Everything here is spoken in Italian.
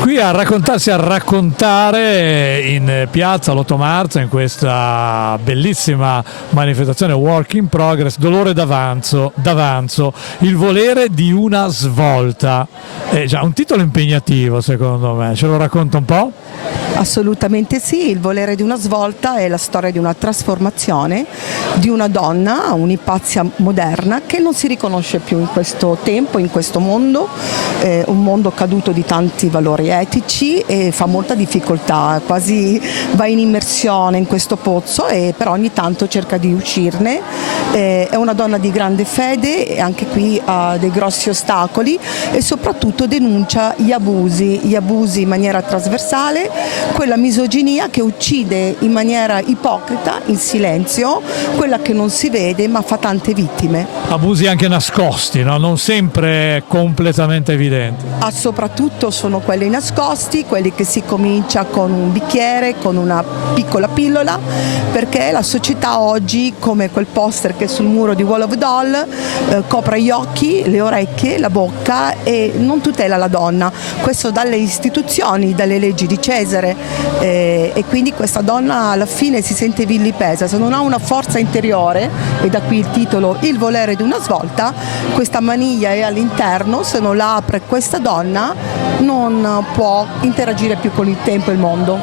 Qui a raccontarsi, a raccontare in piazza l'8 marzo, in questa bellissima manifestazione Work in Progress, Dolore d'Avanzo, il volere di una svolta. È già un titolo impegnativo secondo me, ce lo racconta un po'? Assolutamente sì, il volere di una svolta è la storia di una trasformazione di una donna, un'Ipazia moderna che non si riconosce più in questo tempo, in questo mondo, un mondo caduto di tanti valori etici e fa molta difficoltà, quasi va in immersione in questo pozzo e però ogni tanto cerca di uscirne. È una donna di grande fede e anche qui ha dei grossi ostacoli e soprattutto denuncia gli abusi in maniera trasversale, quella misoginia che uccide in maniera ipocrita, in silenzio, quella che non si vede ma fa tante vittime. Abusi anche nascosti, no? Non sempre completamente evidenti. Soprattutto sono quelli nascosti, quelli che si comincia con un bicchiere, con una piccola pillola, perché la società oggi, come quel poster che è sul muro di Wall of Doll, copre gli occhi, le orecchie, la bocca e non tutela la donna. Questo dalle istituzioni, dalle leggi di Cesare, e quindi questa donna alla fine si sente vilipesa, se non ha una forza interiore, e da qui il titolo Il volere di una svolta, questa maniglia è all'interno, se non la apre questa donna non può interagire più con il tempo e il mondo.